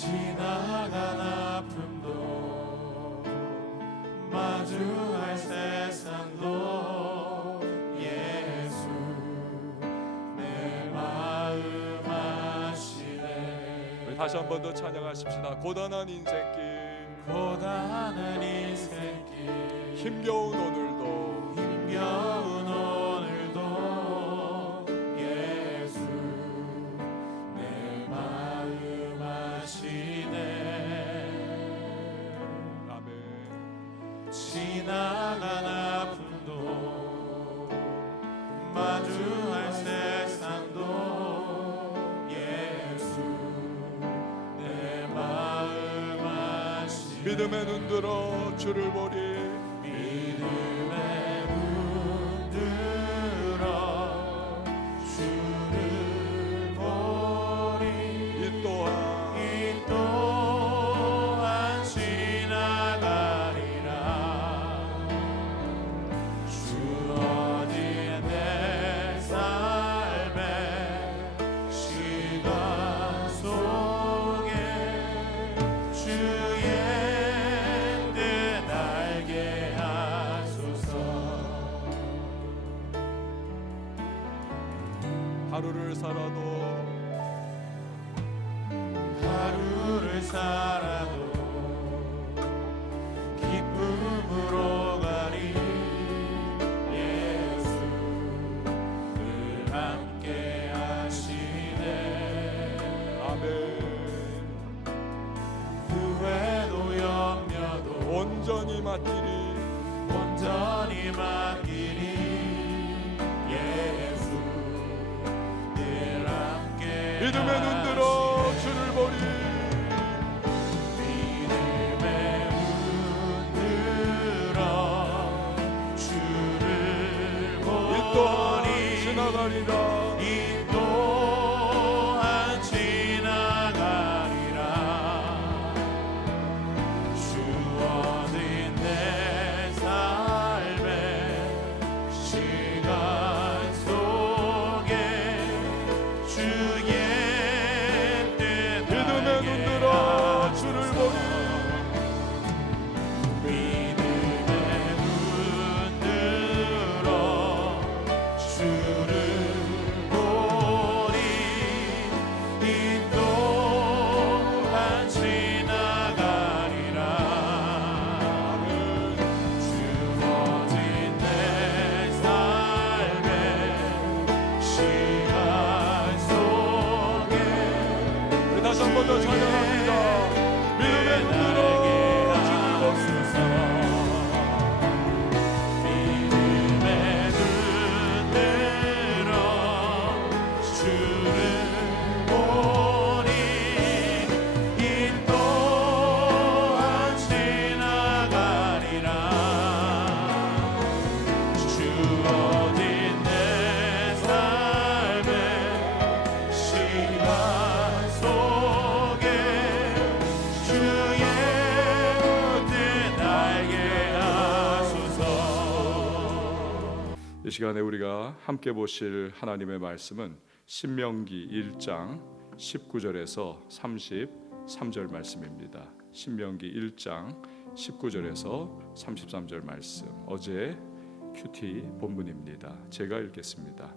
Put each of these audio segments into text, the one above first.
지나간 아픔도 마주할 세상도 예수 내 마음 아시네. 우리 다시 한 번 더 찬양하십시다. 고단한 인생길, 고단한 인생길, 힘겨운 오늘도 예수 내 마음 아시네. 아멘. 지나간 아픔도 마주할 세상도 예수 내 마음 아시네. 믿음의 눈 들어 주를 보리. 믿음의 눈 들어 주를 보리. 이 또한 지나가리라. 주 어디 내 삶의 시간 속에 주의 뜻 알게 하소서. 하루를 살아도 기쁨으로 가리. 예수 늘 함께 하시네. 아멘. 후회도 염려도 온전히 맡기리. 예수 늘 함께 믿음의 눈 들어 주를 보리. 믿음의 눈 들어 주를 이 또한 보리. 지나가리라. 이 또한 지나가리라. 주어진 내 삶의 시간 속에 주의 뜻 믿음의 눈 들어 주를 보리. 믿음의 눈 들어 주를 보리. 이 또한 지나가리라. 주어진 내 삶의 시간 속에 우리 다시 한 번 더 찬양합니다. 믿음의 눈 들어 주를 보리. 믿음의 눈 들어 주를 보리. 이 또한 지나가리라. 주어진 내 삶의 시간 속에 주의 뜻 알게 하소서. 이 시간에 우리가 함께 보실 하나님의 말씀은 신명기 1장 19절에서 33절 말씀입니다. 신명기 1장 19절에서 33절 말씀, 어제 큐티 본문입니다. 제가 읽겠습니다.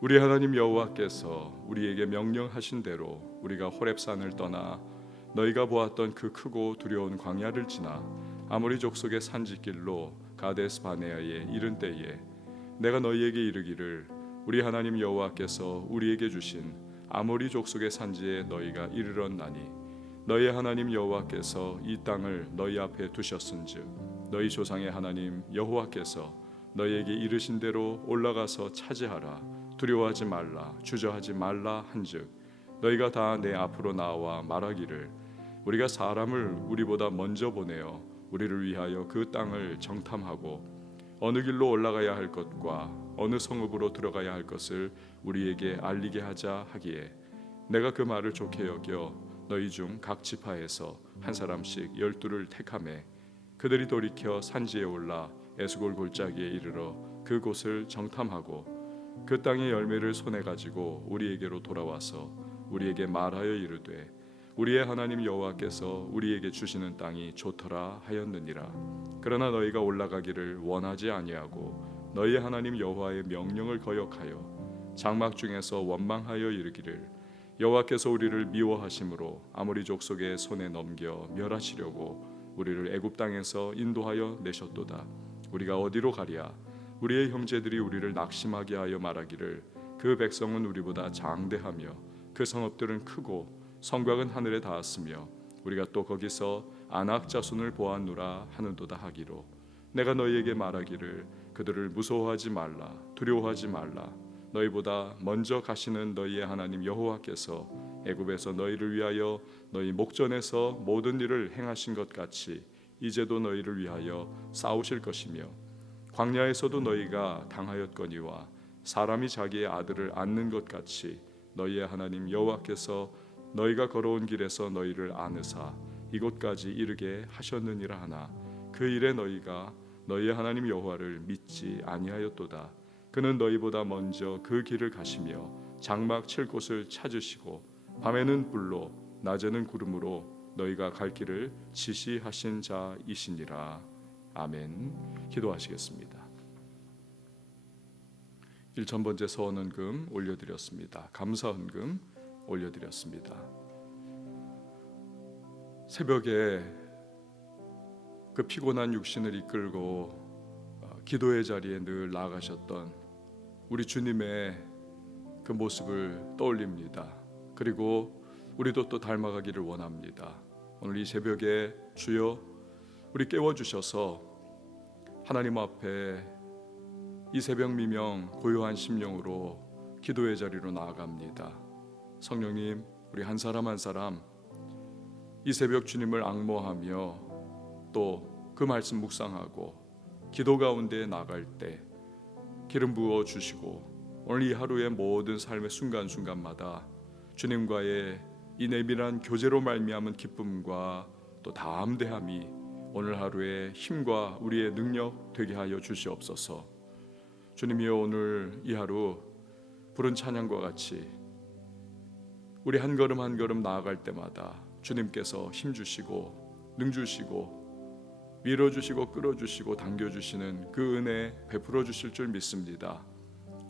우리 하나님 여호와께서 우리에게 명령하신 대로 우리가 호렙산을 떠나 너희가 보았던 그 크고 두려운 광야를 지나 아모리 족속의 산지길로 가데스 바네아에 이른 때에 내가 너희에게 이르기를 우리 하나님 여호와께서 우리에게 주신 아모리 족속의 산지에 너희가 이르렀나니 너희 하나님 여호와께서 이 땅을 너희 앞에 두셨은즉 너희 조상의 하나님 여호와께서 너희에게 이르신 대로 올라가서 차지하라. 두려워하지 말라, 주저하지 말라 한즉 너희가 다 내 앞으로 나와 말하기를 우리가 사람을 우리보다 먼저 보내어 우리를 위하여 그 땅을 정탐하고 어느 길로 올라가야 할 것과 어느 성읍으로 들어가야 할 것을 우리에게 알리게 하자 하기에 내가 그 말을 좋게 여겨 너희 중 각 지파에서 한 사람씩 12를 택하매 그들이 돌이켜 산지에 올라 에스골 골짜기에 이르러 그곳을 정탐하고 그 땅의 열매를 손에 가지고 우리에게로 돌아와서 우리에게 말하여 이르되 우리의 하나님 여호와께서 우리에게 주시는 땅이 좋더라 하였느니라. 그러나 너희가 올라가기를 원하지 아니하고 너희의 하나님 여호와의 명령을 거역하여 장막 중에서 원망하여 이르기를 여호와께서 우리를 미워하심으로 아모리 족속의 손에 넘겨 멸하시려고 우리를 애굽 땅에서 인도하여 내셨도다. 우리가 어디로 가랴? 우리의 형제들이 우리를 낙심하게 하여 말하기를 그 백성은 우리보다 장대하며 그 성읍들은 크고 성곽은 하늘에 닿았으며 우리가 또 거기서 아낙 자손을 보았노라 하는도다 하기로 내가 너희에게 말하기를 그들을 무서워하지 말라 두려워하지 말라. 너희보다 먼저 가시는 너희의 하나님 여호와께서 애굽에서 너희를 위하여 너희 목전에서 모든 일을 행하신 것 같이 이제도 너희를 위하여 싸우실 것이며 광야에서도 너희가 당하였거니와 사람이 자기의 아들을 안는 것 같이 너희의 하나님 여호와께서 너희가 걸어온 길에서 너희를 안으사 이곳까지 이르게 하셨느니라 하나 그 일에 너희가 너희의 하나님 여호와를 믿지 아니하였도다. 그는 너희보다 먼저 그 길을 가시며 장막 칠 곳을 찾으시고 밤에는 불로 낮에는 구름으로 너희가 갈 길을 지시하신 자이시니라. 아멘. 기도하시겠습니다. 1000번째 서원헌금 올려드렸습니다. 감사헌금 올려드렸습니다. 새벽에 그 피곤한 육신을 이끌고 기도의 자리에 늘 나아가셨던 우리 주님의 그 모습을 떠올립니다. 그리고 우리도 또 닮아가기를 원합니다. 오늘 이 새벽에 주여 우리 깨워주셔서 하나님 앞에 이 새벽 미명 고요한 심령으로 기도의 자리로 나아갑니다. 성령님, 우리 한 사람 한 사람 이 새벽 주님을 앙모하며 또 그 말씀 묵상하고 기도 가운데 나갈 때 기름 부어 주시고 오늘 이 하루의 모든 삶의 순간순간마다 주님과의 이 내밀한 교제로 말미암은 기쁨과 또 담대함이 오늘 하루의 힘과 우리의 능력 되게 하여 주시옵소서. 주님이여, 오늘 이 하루 부른 찬양과 같이 우리 한 걸음 한 걸음 나아갈 때마다 주님께서 힘 주시고 능 주시고 밀어주시고 끌어주시고 당겨주시는 그 은혜 베풀어 주실 줄 믿습니다.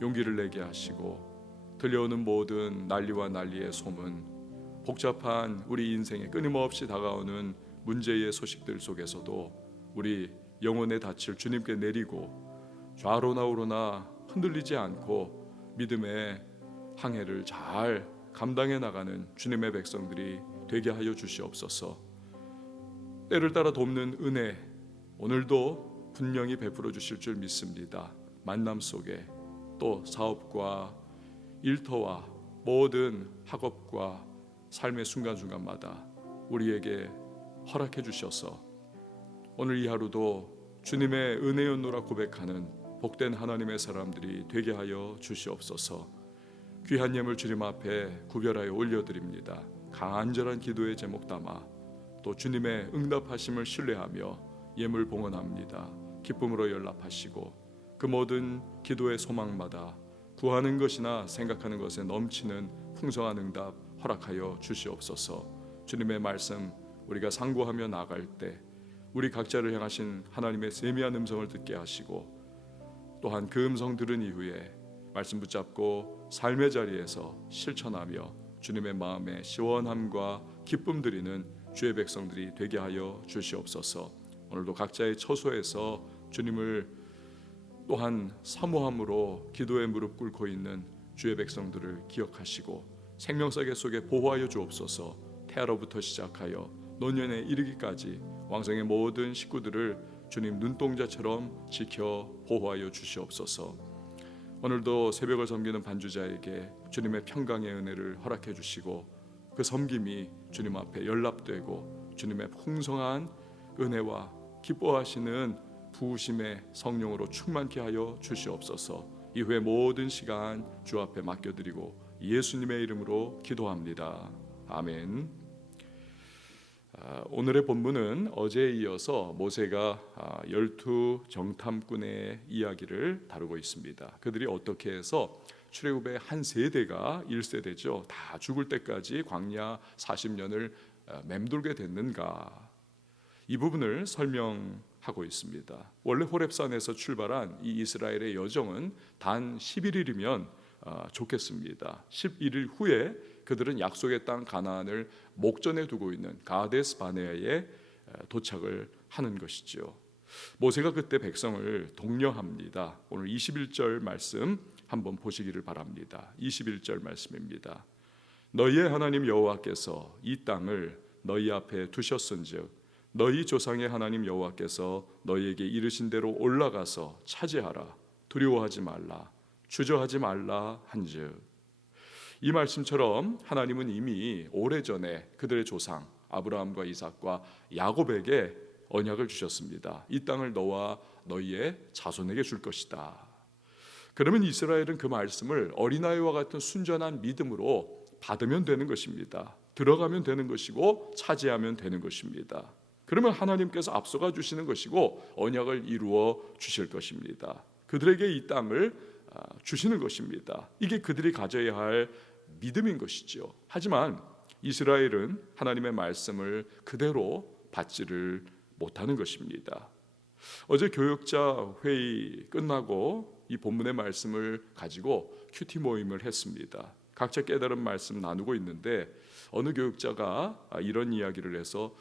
용기를 내게 하시고 들려오는 모든 난리와 난리의 소문, 복잡한 우리 인생에 끊임없이 다가오는 문제의 소식들 속에서도 우리 영혼의 닻을 주님께 내리고 좌로나 우로나 흔들리지 않고 믿음의 항해를 잘 감당해 나가는 주님의 백성들이 되게 하여 주시옵소서. 때를 따라 돕는 은혜 오늘도 분명히 베풀어 주실 줄 믿습니다. 만남 속에 또 사업과 일터와 모든 학업과 삶의 순간순간마다 우리에게 허락해 주셔서 오늘 이 하루도 주님의 은혜였노라 고백하는 복된 하나님의 사람들이 되게 하여 주시옵소서. 귀한 예물 주님 앞에 구별하여 올려드립니다. 간절한 기도의 제목 담아 또 주님의 응답하심을 신뢰하며 예물 봉헌합니다. 기쁨으로 연락하시고 그 모든 기도의 소망마다 구하는 것이나 생각하는 것에 넘치는 풍성한 응답 허락하여 주시옵소서. 주님의 말씀 우리가 상고하며 나갈 때 우리 각자를 향하신 하나님의 세미한 음성을 듣게 하시고 또한 그 음성 들은 이후에 말씀 붙잡고 삶의 자리에서 실천하며 주님의 마음에 시원함과 기쁨 드리는 주의 백성들이 되게 하여 주시옵소서. 오늘도 각자의 처소에서 주님을 또한 사모함으로 기도에 무릎 꿇고 있는 주의 백성들을 기억하시고 생명사계 속에 보호하여 주옵소서. 태아로부터 시작하여 노년에 이르기까지 왕성의 모든 식구들을 주님 눈동자처럼 지켜 보호하여 주시옵소서. 오늘도 새벽을 섬기는 반주자에게 주님의 평강의 은혜를 허락해 주시고 그 섬김이 주님 앞에 연락되고 주님의 풍성한 은혜와 기뻐하시는 부으심의 성령으로 충만케 하여 주시옵소서. 이후에 모든 시간 주 앞에 맡겨드리고 예수님의 이름으로 기도합니다. 아멘. 오늘의 본문은 어제에 이어서 모세가 12 정탐꾼의 이야기를 다루고 있습니다. 그들이 어떻게 해서 출애굽의 한 세대가 1세대죠. 다 죽을 때까지 광야 40년을 맴돌게 됐는가? 이 부분을 설명하고 있습니다. 원래 호렙산에서 출발한 이 이스라엘의 여정은 단 11일이면 좋겠습니다. 11일 후에 그들은 약속의 땅 가나안을 목전에 두고 있는 가데스 바네아에 도착을 하는 것이죠. 모세가 그때 백성을 독려합니다. 오늘 21절 말씀 한번 보시기를 바랍니다. 21절 말씀입니다. 너희의 하나님 여호와께서 이 땅을 너희 앞에 두셨은즉 너희 조상의 하나님 여호와께서 너희에게 이르신 대로 올라가서 차지하라. 두려워하지 말라. 주저하지 말라 한즉. 이 말씀처럼 하나님은 이미 오래전에 그들의 조상 아브라함과 이삭과 야곱에게 언약을 주셨습니다. 이 땅을 너와 너희의 자손에게 줄 것이다. 그러면 이스라엘은 그 말씀을 어린아이와 같은 순전한 믿음으로 받으면 되는 것입니다. 들어가면 되는 것이고 차지하면 되는 것입니다. 그러면 하나님께서 앞서가 주시는 것이고 언약을 이루어 주실 것입니다. 그들에게 이 땅을 주시는 것입니다. 이게 그들이 가져야 할 믿음인 것이죠. 하지만 이스라엘은 하나님의 말씀을 그대로 받지를 못하는 것입니다. 어제 교역자 회의 끝나고 이 본문의 말씀을 가지고 큐티 모임을 했습니다. 각자 깨달은 말씀 나누고 있는데 어느 교역자가 이런 이야기를 해서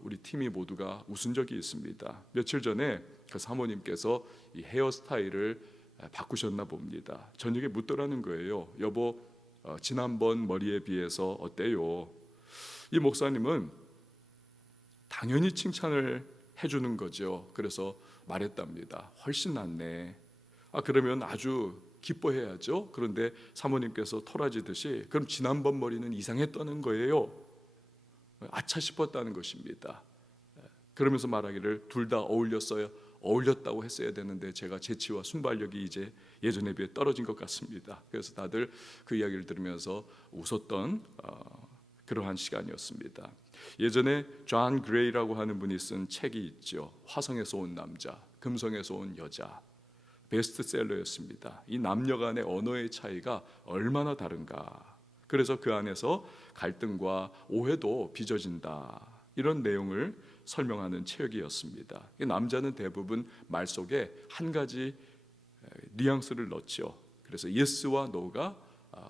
우리 팀이 모두가 웃은 적이 있습니다. 며칠 전에 그 사모님께서 이 헤어스타일을 바꾸셨나 봅니다. 저녁에 묻더라는 거예요. 여보, 지난번 머리에 비해서 어때요? 이 목사님은 당연히 칭찬을 해주는 거죠. 그래서 말했답니다. 훨씬 낫네. 그러면 아주 기뻐해야죠. 그런데 사모님께서 토라지듯이 그럼 지난번 머리는 이상했다는 거예요. 아차 싶었다는 것입니다. 그러면서 말하기를 둘 다 어울렸다고 했어야 되는데 제가 재치와 순발력이 이제 예전에 비해 떨어진 것 같습니다. 그래서 다들 그 이야기를 들으면서 웃었던 그러한 시간이었습니다. 예전에 존 그레이라고 하는 분이 쓴 책이 있죠. 화성에서 온 남자, 금성에서 온 여자. 베스트셀러였습니다. 이 남녀 간의 언어의 차이가 얼마나 다른가. 그래서 그 안에서 갈등과 오해도 빚어진다. 이런 내용을 설명하는 책이었습니다. 남자는 대부분 말 속에 한 가지 뉘앙스를 넣죠. 그래서 예스와 노가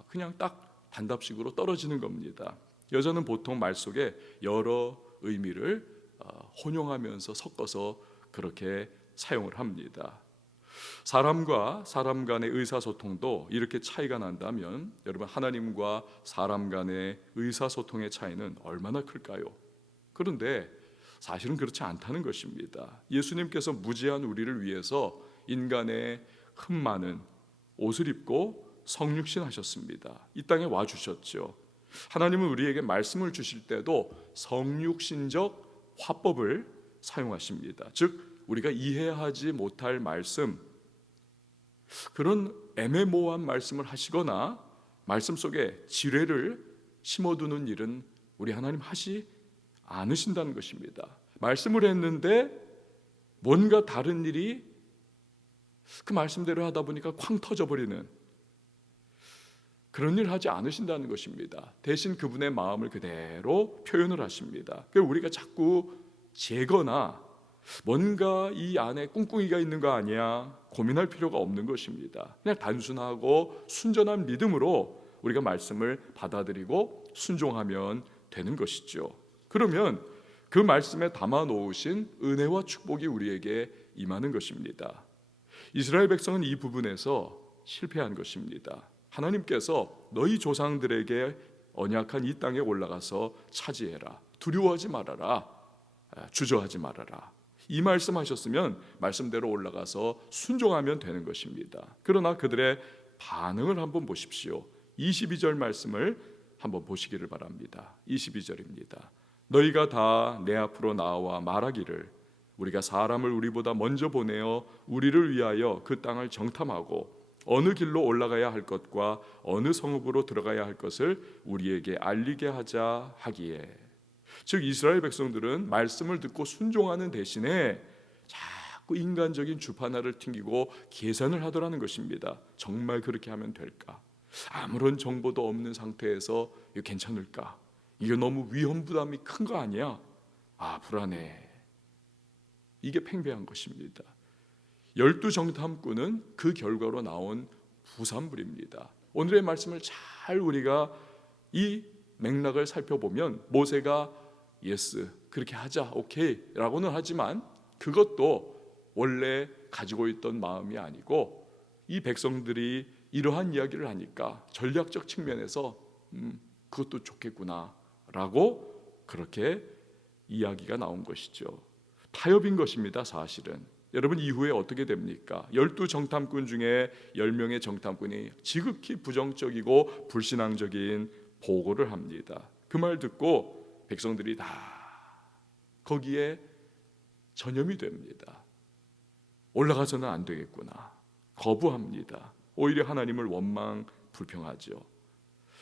그냥 딱 단답식으로 떨어지는 겁니다. 여자는 보통 말 속에 여러 의미를 혼용하면서 섞어서 그렇게 사용을 합니다. 사람과 사람 간의 의사소통도 이렇게 차이가 난다면 여러분 하나님과 사람 간의 의사소통의 차이는 얼마나 클까요? 그런데 사실은 그렇지 않다는 것입니다. 예수님께서 무지한 우리를 위해서 인간의 흠 많은 옷을 입고 성육신 하셨습니다. 이 땅에 와주셨죠. 하나님은 우리에게 말씀을 주실 때도 성육신적 화법을 사용하십니다. 즉 우리가 이해하지 못할 말씀, 그런 애매모호한 말씀을 하시거나 말씀 속에 지뢰를 심어두는 일은 우리 하나님 하시 않으신다는 것입니다. 말씀을 했는데 뭔가 다른 일이 그 말씀대로 하다 보니까 쾅 터져버리는 그런 일 하지 않으신다는 것입니다. 대신 그분의 마음을 그대로 표현을 하십니다. 그래서 우리가 자꾸 재거나 뭔가 이 안에 꿍꿍이가 있는 거 아니야 고민할 필요가 없는 것입니다. 그냥 단순하고 순전한 믿음으로 우리가 말씀을 받아들이고 순종하면 되는 것이죠. 그러면 그 말씀에 담아 놓으신 은혜와 축복이 우리에게 임하는 것입니다. 이스라엘 백성은 이 부분에서 실패한 것입니다. 하나님께서 너희 조상들에게 언약한 이 땅에 올라가서 차지해라. 두려워하지 말아라. 주저하지 말아라. 이 말씀하셨으면 말씀대로 올라가서 순종하면 되는 것입니다. 그러나 그들의 반응을 한번 보십시오. 22절 말씀을 한번 보시기를 바랍니다. 22절입니다. 너희가 다 내 앞으로 나와 말하기를 우리가 사람을 우리보다 먼저 보내어 우리를 위하여 그 땅을 정탐하고 어느 길로 올라가야 할 것과 어느 성읍으로 들어가야 할 것을 우리에게 알리게 하자 하기에. 즉 이스라엘 백성들은 말씀을 듣고 순종하는 대신에 자꾸 인간적인 주판화를 튕기고 계산을 하더라는 것입니다. 정말 그렇게 하면 될까? 아무런 정보도 없는 상태에서 이거 괜찮을까? 이게 너무 위험 부담이 큰 거 아니야? 불안해. 이게 팽배한 것입니다. 12정탐꾼은 그 결과로 나온 부산물입니다. 오늘의 말씀을 잘 우리가 이 맥락을 살펴보면 모세가 예스 그렇게 하자 오케이 라고는 하지만 그것도 원래 가지고 있던 마음이 아니고 이 백성들이 이러한 이야기를 하니까 전략적 측면에서 그것도 좋겠구나 라고 그렇게 이야기가 나온 것이죠. 타협인 것입니다. 사실은 여러분 이후에 어떻게 됩니까? 12정탐꾼 중에 10명의 정탐꾼이 지극히 부정적이고 불신앙적인 보고를 합니다. 그 말 듣고 백성들이 다 거기에 전염이 됩니다. 올라가서는 안 되겠구나. 거부합니다. 오히려 하나님을 원망 불평하죠.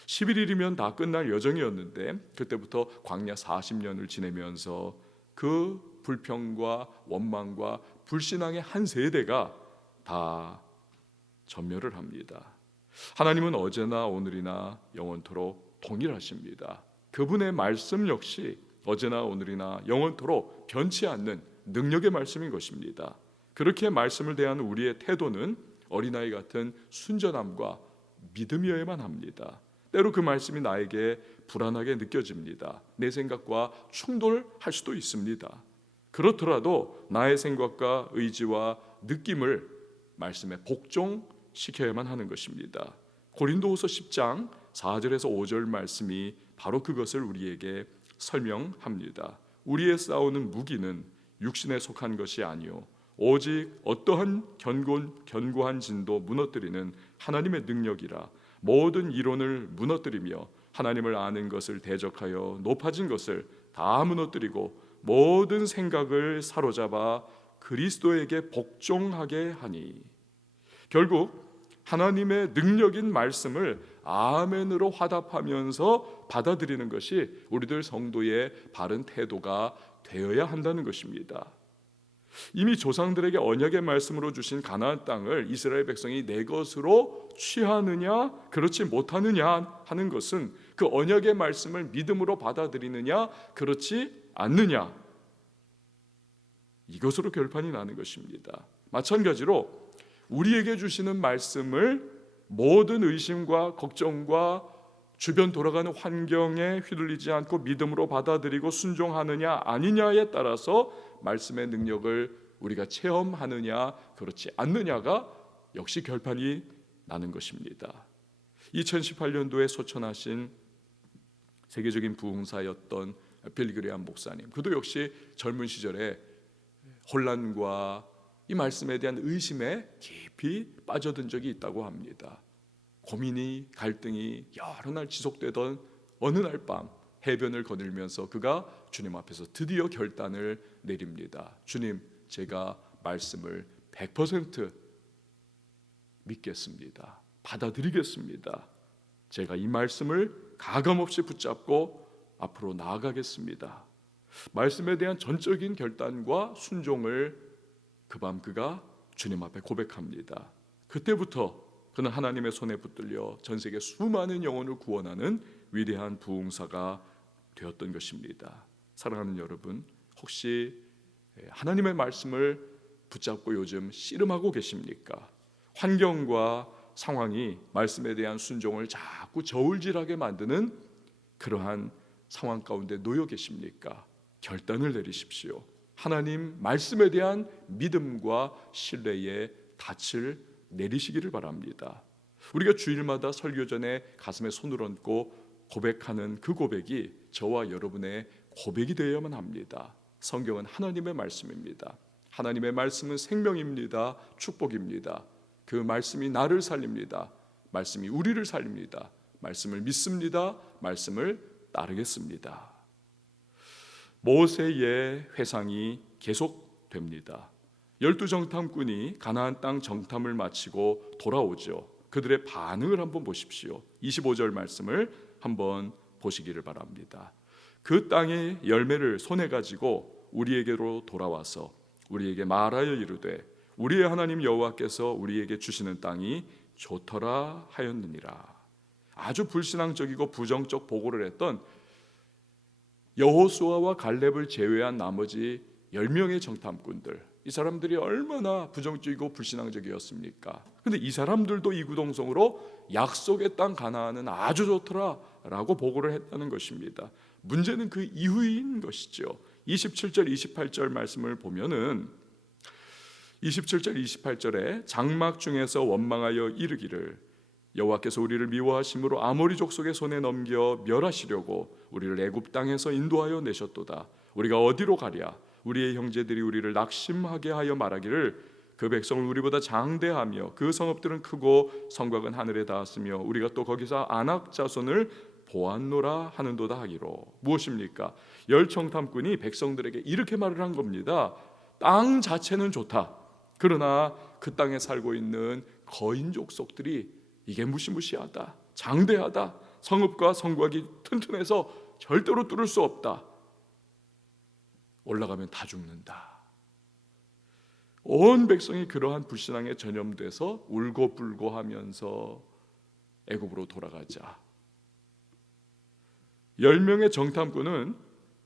11일이면 다 끝날 여정이었는데 그때부터 광야 40년을 지내면서 그 불평과 원망과 불신앙의 한 세대가 다 전멸을 합니다. 하나님은 어제나 오늘이나 영원토록 동일하십니다. 그분의 말씀 역시 어제나 오늘이나 영원토록 변치 않는 능력의 말씀인 것입니다. 그렇게 말씀을 대하는 우리의 태도는 어린아이 같은 순전함과 믿음이어야만 합니다. 때로 그 말씀이 나에게 불안하게 느껴집니다. 내 생각과 충돌할 수도 있습니다. 그렇더라도 나의 생각과 의지와 느낌을 말씀에 복종시켜야만 하는 것입니다. 고린도후서 10장 4절에서 5절 말씀이 바로 그것을 우리에게 설명합니다. 우리의 싸우는 무기는 육신에 속한 것이 아니요 오직 어떠한 견고한 진도 무너뜨리는 하나님의 능력이라. 모든 이론을 무너뜨리며 하나님을 아는 것을 대적하여 높아진 것을 다 무너뜨리고 모든 생각을 사로잡아 그리스도에게 복종하게 하니. 결국 하나님의 능력인 말씀을 아멘으로 화답하면서 받아들이는 것이 우리들 성도의 바른 태도가 되어야 한다는 것입니다. 이미 조상들에게 언약의 말씀으로 주신 가나안 땅을 이스라엘 백성이 내 것으로 취하느냐 그렇지 못하느냐 하는 것은 그 언약의 말씀을 믿음으로 받아들이느냐 그렇지 않느냐 이것으로 결판이 나는 것입니다. 마찬가지로 우리에게 주시는 말씀을 모든 의심과 걱정과 주변 돌아가는 환경에 휘둘리지 않고 믿음으로 받아들이고 순종하느냐 아니냐에 따라서 말씀의 능력을 우리가 체험하느냐 그렇지 않느냐가 역시 결판이 나는 것입니다. 2018년도에 소천하신 세계적인 부흥사였던 빌리그레암 목사님, 그도 역시 젊은 시절에 혼란과 이 말씀에 대한 의심에 깊이 빠져든 적이 있다고 합니다. 고민이 갈등이 여러 날 지속되던 어느 날 밤 해변을 거닐면서 그가 주님 앞에서 드디어 결단을 내립니다. 주님, 제가 말씀을 100% 믿겠습니다. 받아들이겠습니다. 제가 이 말씀을 가감없이 붙잡고 앞으로 나아가겠습니다. 말씀에 대한 전적인 결단과 순종을 그 밤 그가 주님 앞에 고백합니다. 그때부터 그는 하나님의 손에 붙들려 전 세계 수많은 영혼을 구원하는 위대한 부흥사가 되었던 것입니다. 사랑하는 여러분, 혹시 하나님의 말씀을 붙잡고 요즘 씨름하고 계십니까? 환경과 상황이 말씀에 대한 순종을 자꾸 저울질하게 만드는 그러한 상황 가운데 놓여 계십니까? 결단을 내리십시오. 하나님 말씀에 대한 믿음과 신뢰의 닻을 내리시기를 바랍니다. 우리가 주일마다 설교 전에 가슴에 손을 얹고 고백하는 그 고백이 저와 여러분의 고백이 되어야만 합니다. 성경은 하나님의 말씀입니다. 하나님의 말씀은 생명입니다. 축복입니다. 그 말씀이 나를 살립니다. 말씀이 우리를 살립니다. 말씀을 믿습니다. 말씀을 따르겠습니다. 모세의 회상이 계속됩니다. 12정탐꾼이 가나안 땅 정탐을 마치고 돌아오죠. 그들의 반응을 한번 보십시오. 25절 말씀을 한번 보시기를 바랍니다. 그 땅의 열매를 손에 가지고 우리에게로 돌아와서 우리에게 말하여 이르되 우리의 하나님 여호와께서 우리에게 주시는 땅이 좋더라 하였느니라. 아주 불신앙적이고 부정적 보고를 했던 여호수아와 갈렙을 제외한 나머지 10명의 정탐꾼들, 이 사람들이 얼마나 부정적이고 불신앙적이었습니까? 근데 이 사람들도 이구동성으로 약속의 땅 가나안은 아주 좋더라 라고 보고를 했다는 것입니다. 문제는 그 이후인 것이죠. 27절 28절 말씀을 보면은 27절 28절에 장막 중에서 원망하여 이르기를 여호와께서 우리를 미워하심으로 아모리 족속의 손에 넘겨 멸하시려고 우리를 애굽 땅에서 인도하여 내셨도다. 우리가 어디로 가랴? 우리의 형제들이 우리를 낙심하게 하여 말하기를 그 백성은 우리보다 장대하며 그 성읍들은 크고 성곽은 하늘에 닿았으며 우리가 또 거기서 아낙 자손을 보았노라 하는도다 하기로. 무엇입니까? 열정탐꾼이 백성들에게 이렇게 말을 한 겁니다. 땅 자체는 좋다. 그러나 그 땅에 살고 있는 거인 족속들이 이게 무시무시하다, 장대하다, 성읍과 성곽이 튼튼해서 절대로 뚫을 수 없다. 올라가면 다 죽는다. 온 백성이 그러한 불신앙에 전염돼서 울고불고 하면서 애굽으로 돌아가자. 10명의 정탐꾼은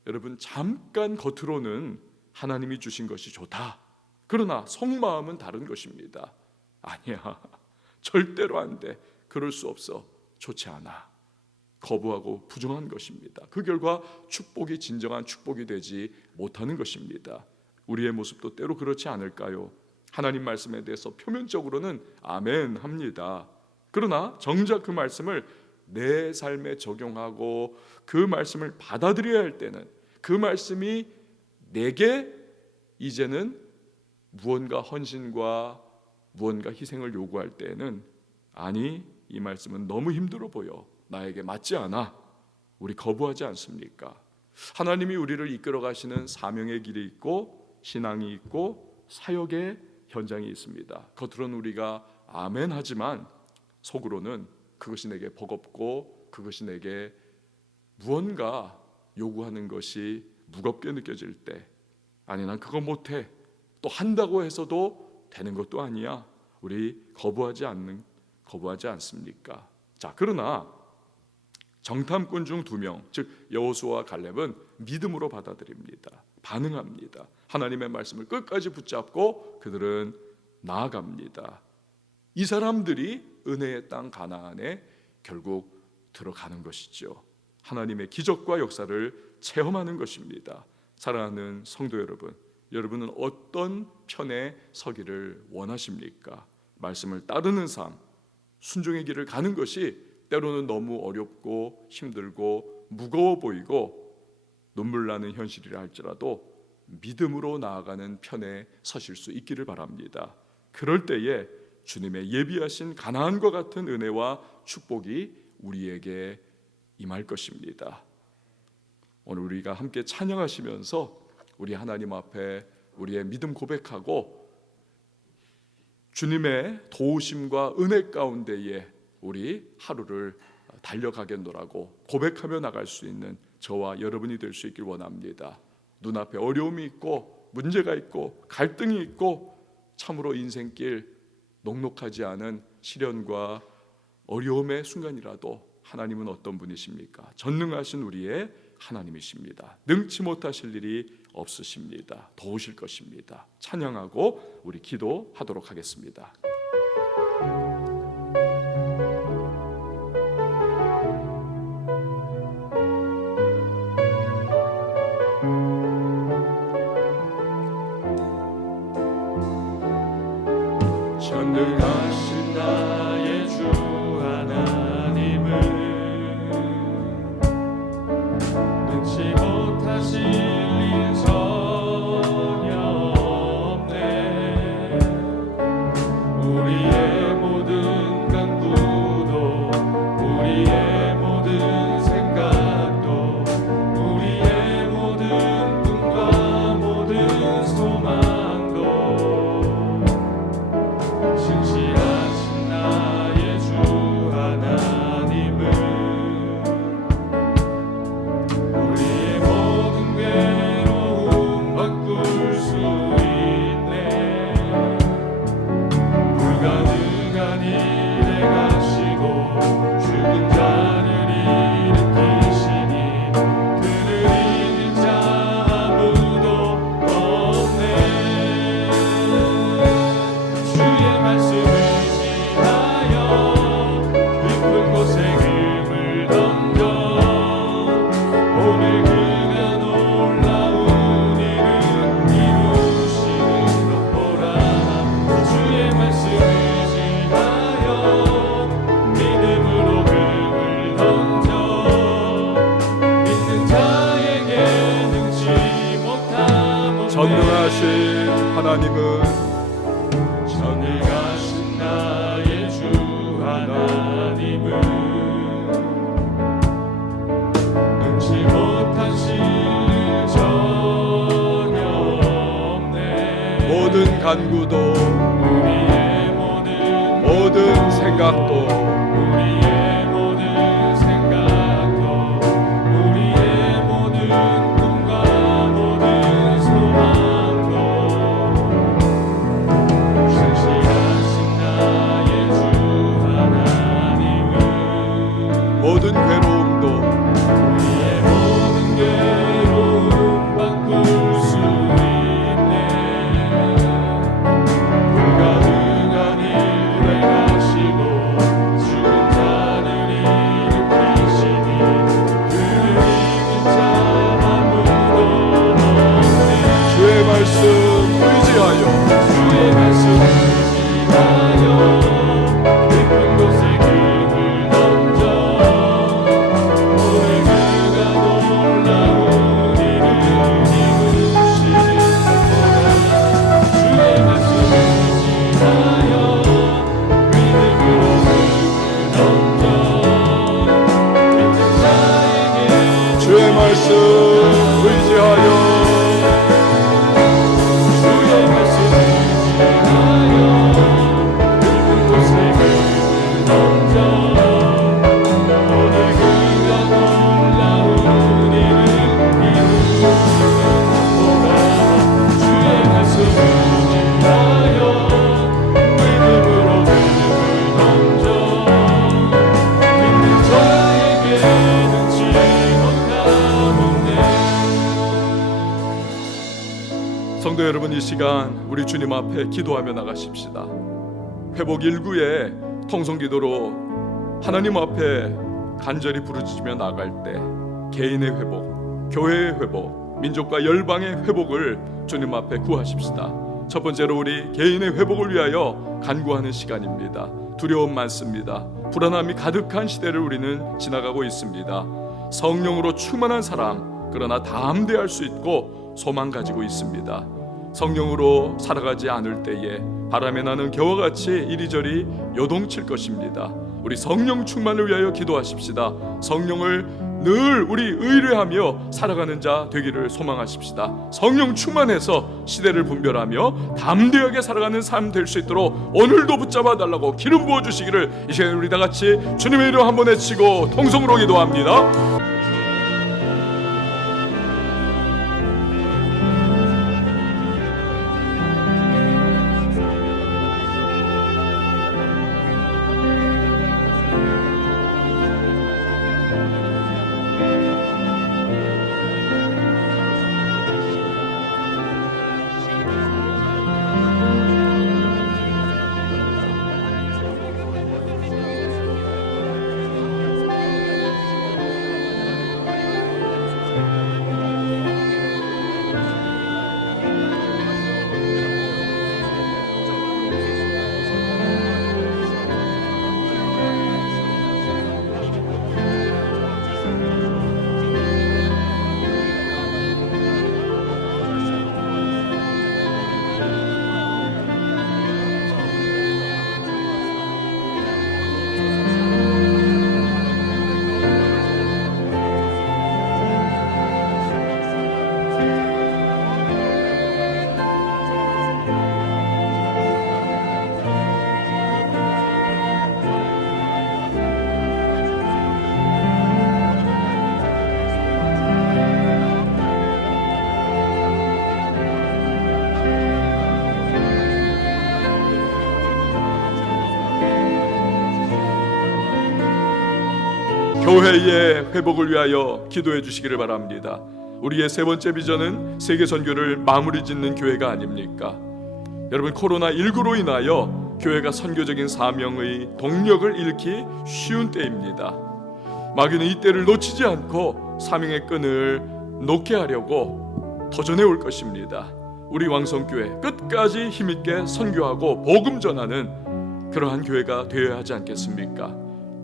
여러분 잠깐 겉으로는 하나님이 주신 것이 좋다. 그러나 속마음은 다른 것입니다. 아니야, 절대로 안 돼. 그럴 수 없어. 좋지 않아. 거부하고 부정한 것입니다. 그 결과 축복이 진정한 축복이 되지 못하는 것입니다. 우리의 모습도 때로 그렇지 않을까요? 하나님 말씀에 대해서 표면적으로는 아멘 합니다. 그러나 정작 그 말씀을 내 삶에 적용하고 그 말씀을 받아들여야 할 때는 그 말씀이 내게 이제는 무언가 헌신과 무언가 희생을 요구할 때에는 아니, 이 말씀은 너무 힘들어 보여. 나에게 맞지 않아. 우리 거부하지 않습니까? 하나님이 우리를 이끌어 가시는 사명의 길이 있고 신앙이 있고 사역의 현장이 있습니다. 겉으로는 우리가 아멘 하지만 속으로는 그것이 내게 버겁고 그것이 내게 무언가 요구하는 것이 무겁게 느껴질 때, 아니 난 그거 못해, 또 한다고 해서도 되는 것도 아니야. 우리 거부하지 않습니까? 자, 그러나 정탐꾼 중 2명, 즉 여호수아와 갈렙은 믿음으로 받아들입니다. 반응합니다. 하나님의 말씀을 끝까지 붙잡고 그들은 나아갑니다. 이 사람들이 은혜의 땅 가나안에 결국 들어가는 것이죠. 하나님의 기적과 역사를 체험하는 것입니다. 사랑하는 성도 여러분, 여러분은 어떤 편에 서기를 원하십니까? 말씀을 따르는 삶, 순종의 길을 가는 것이 때로는 너무 어렵고 힘들고 무거워 보이고 눈물 나는 현실이라 할지라도 믿음으로 나아가는 편에 서실 수 있기를 바랍니다. 그럴 때에 주님의 예비하신 가나안과 같은 은혜와 축복이 우리에게 임할 것입니다. 오늘 우리가 함께 찬양하시면서 우리 하나님 앞에 우리의 믿음 고백하고 주님의 도우심과 은혜 가운데에 우리 하루를 달려가겠노라고 고백하며 나갈 수 있는 저와 여러분이 될 수 있길 원합니다. 눈앞에 어려움이 있고 문제가 있고 갈등이 있고 참으로 인생길 녹록하지 않은 시련과 어려움의 순간이라도 하나님은 어떤 분이십니까? 전능하신 우리의 하나님이십니다. 능치 못하실 일이 없으십니다. 도우실 것입니다. 찬양하고 우리 기도하도록 하겠습니다. 전능하신 나의 주 하나님을 능치 못하실 일 전혀 없네. 우리의 모든 간구도 우리의 모든 생각도 우리의 모든 꿈과 모든 소망도 신실하신 나 전능하신 하나님은 전능하신 나의 주 하나님은 능치 못한 실 전혀 없네. 모든 간구도 우리의 모든 생각도 우리의 모든 생각도 우리의 모든 꿈과 모든 소망도 신실하신 나의 주 하나님은 모든 괴로움도 우리의 모든 괴로움 바꿀 수 있네. 불가능한 일 행하시고 죽은 자를 일으키시니 그를 이긴 자 아무도 없네. 주의 말씀 의지하여 주의 말씀 의지하여 깊은 곳에 금을 던져 오늘 그가 놀라운 일을 이루시는 거라. 주의 말씀 의지하여 믿음으로 금을 던져 믿는 자에게 주의 말씀 의지하여 주의 말씀 의지하여 깊은 곳에 금을 던져 오늘 그가 놀라운 일을 이루시는 거라. 주의 말씀 의지하여 믿음으로 금을 던져 믿는 자에게는 지원감 없네. 성도 여러분, 이 시간 우리 주님 앞에 기도하며 나가십시다. 회복 일구에 통성기도로 하나님 앞에 간절히 부르짖으며 나갈 때 개인의 회복, 교회의 회복, 민족과 열방의 회복을 주님 앞에 구하십시다. 첫 번째로 우리 개인의 회복을 위하여 간구하는 시간입니다. 두려움 많습니다. 불안함이 가득한 시대를 우리는 지나가고 있습니다. 성령으로 충만한 사람, 그러나 담대할 수 있고 소망 가지고 있습니다. 성령으로 살아가지 않을 때에 바람에 나는 겨와 같이 이리저리 요동칠 것입니다. 우리 성령 충만을 위하여 기도하십시다. 성령을 늘 우리 의뢰하며 살아가는 자 되기를 소망하십시다. 성령 충만해서 시대를 분별하며 담대하게 살아가는 삶 될 수 있도록 오늘도 붙잡아 달라고 기름 부어 주시기를 이 시간에 우리 다 같이 주님의 이름 한번 외치고 통성으로 기도합니다. 교회의 회복을 위하여 기도해 주시기를 바랍니다. 우리의 세 번째 비전은 세계 선교를 마무리 짓는 교회가 아닙니까? 여러분, 코로나19로 인하여 교회가 선교적인 사명의 동력을 잃기 쉬운 때입니다. 마귀는 이 때를 놓치지 않고 사명의 끈을 놓게 하려고 도전해 올 것입니다. 우리 왕성교회 끝까지 힘있게 선교하고 복음 전하는 그러한 교회가 되어야 하지 않겠습니까?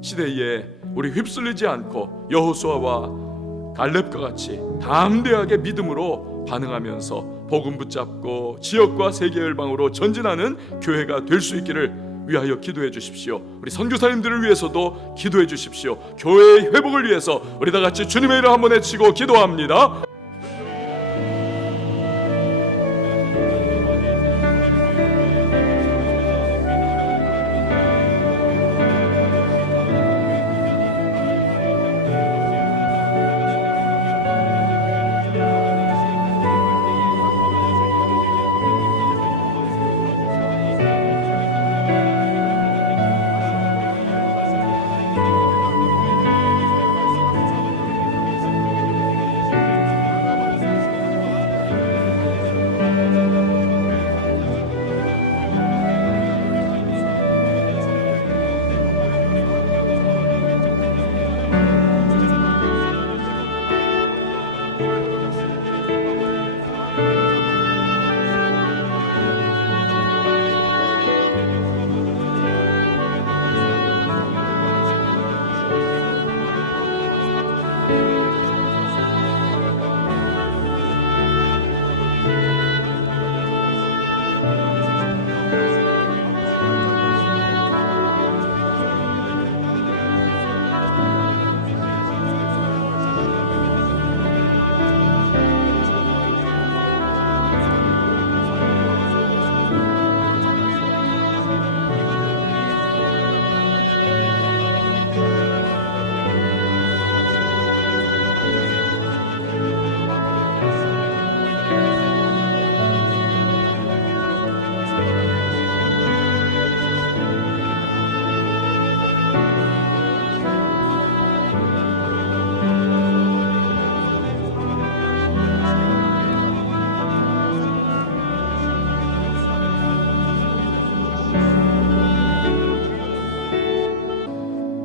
시대에 우리 휩쓸리지 않고 여호수아와 갈렙과 같이 담대하게 믿음으로 반응하면서 복음 붙잡고 지역과 세계 열방으로 전진하는 교회가 될 수 있기를 위하여 기도해 주십시오. 우리 선교사님들을 위해서도 기도해 주십시오. 교회의 회복을 위해서 우리 다 같이 주님의 이름 한번 외치고 기도합니다.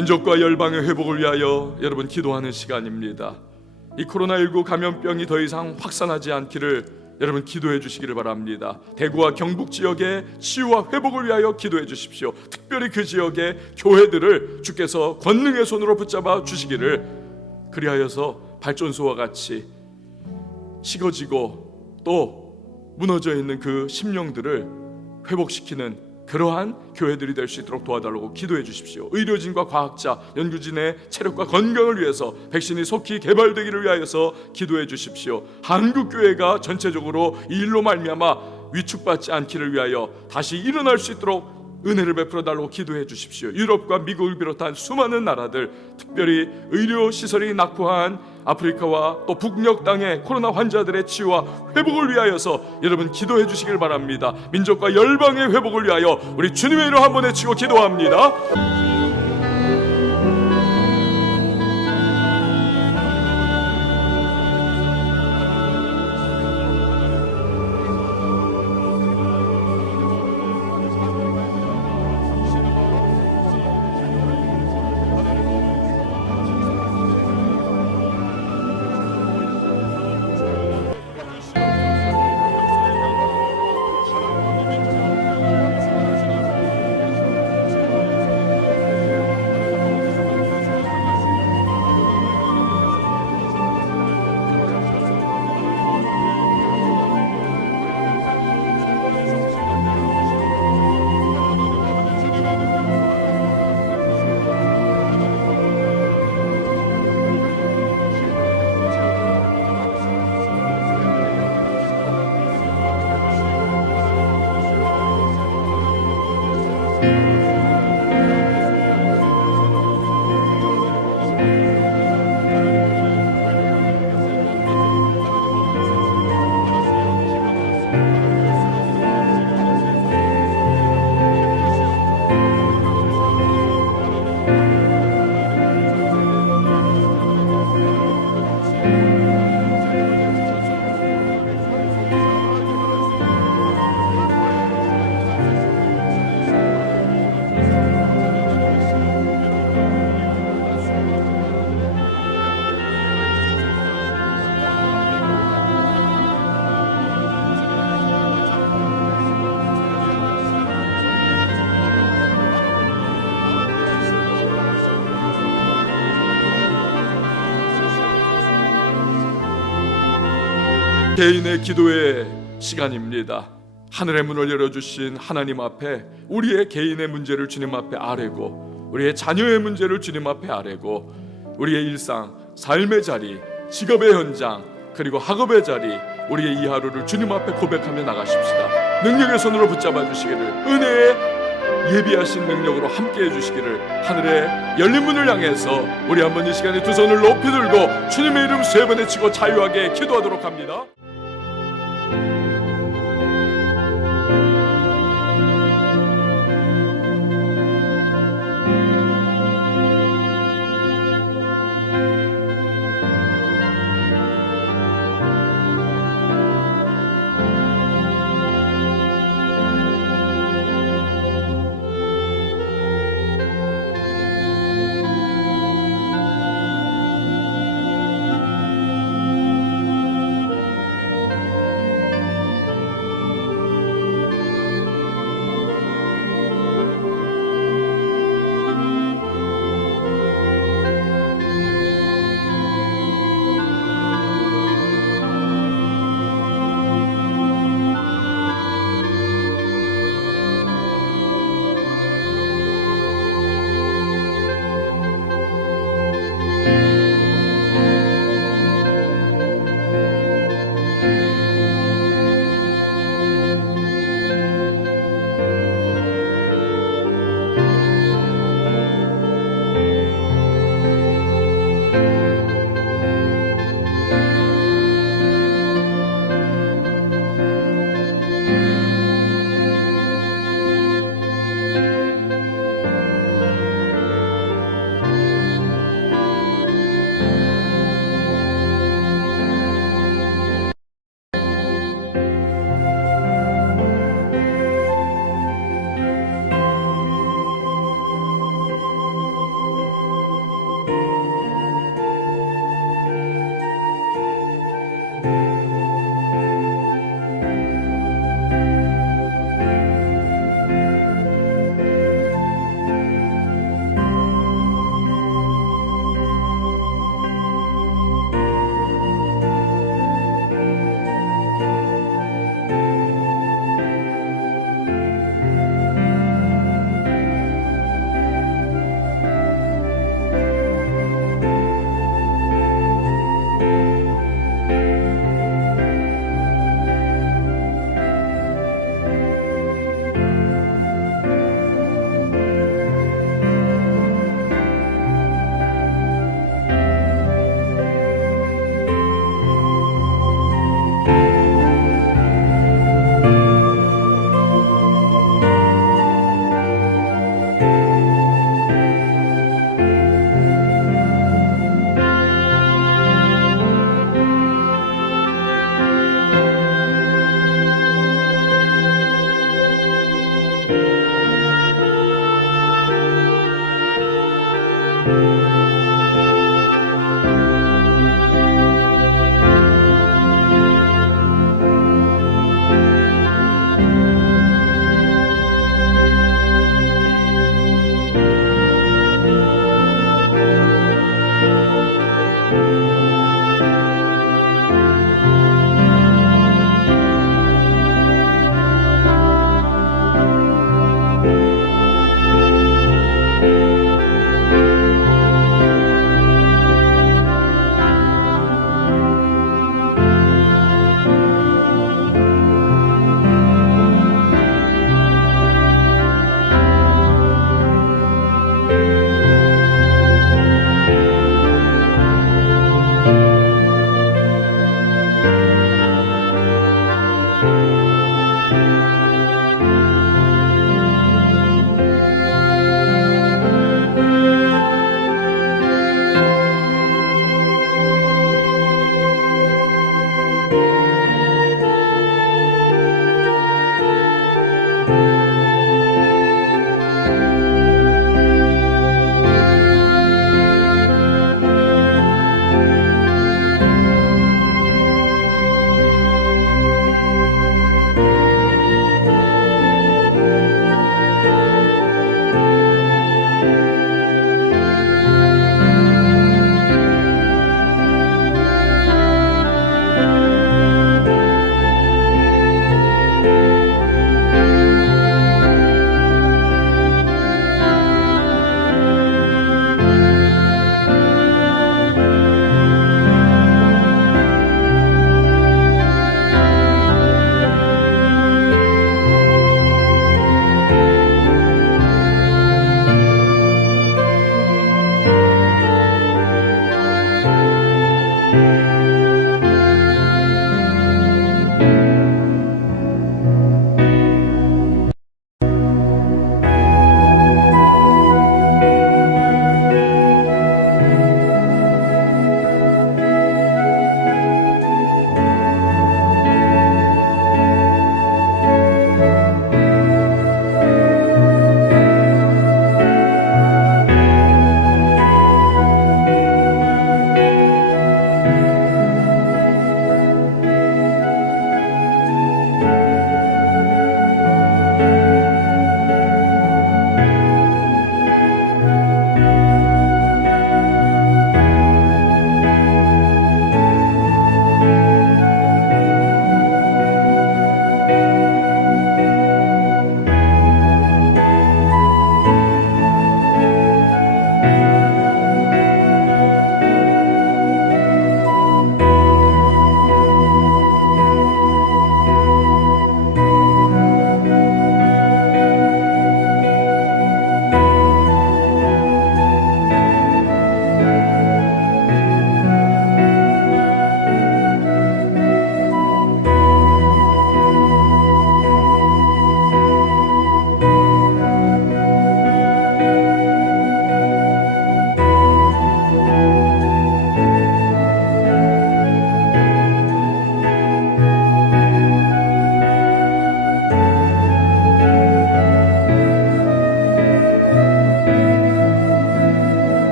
민족과 열방의 회복을 위하여 여러분 기도하는 시간입니다. 이 코로나19 감염병이 더 이상 확산하지 않기를 여러분 기도해 주시기를 바랍니다. 대구와 경북 지역의 치유와 회복을 위하여 기도해 주십시오. 특별히 그 지역의 교회들을 주께서 권능의 손으로 붙잡아 주시기를, 그리하여서 발전소와 같이 식어지고 또 무너져 있는 그 심령들을 회복시키는 그러한 교회들이 될 수 있도록 도와달라고 기도해 주십시오. 의료진과 과학자, 연구진의 체력과 건강을 위해서 백신이 속히 개발되기를 위하여서 기도해 주십시오. 한국교회가 전체적으로 이 일로 말미암아 위축받지 않기를 위하여 다시 일어날 수 있도록 은혜를 베풀어 달라고 기도해 주십시오. 유럽과 미국을 비롯한 수많은 나라들, 특별히 의료시설이 낙후한 아프리카와 또 북녘 땅의 코로나 환자들의 치유와 회복을 위하여서 여러분 기도해 주시길 바랍니다. 민족과 열방의 회복을 위하여 우리 주님의 이름 한번 외치고 기도합니다. 개인의 기도의 시간입니다. 하늘의 문을 열어주신 하나님 앞에 우리의 개인의 문제를 주님 앞에 아뢰고, 우리의 자녀의 문제를 주님 앞에 아뢰고, 우리의 일상, 삶의 자리, 직업의 현장, 그리고 학업의 자리, 우리의 이 하루를 주님 앞에 고백하며 나가십시다. 능력의 손으로 붙잡아 주시기를, 은혜의 예비하신 능력으로 함께 해주시기를, 하늘의 열린 문을 향해서 우리 한번 이 시간에 두 손을 높이 들고 주님의 이름 3번 외치고 자유하게 기도하도록 합니다.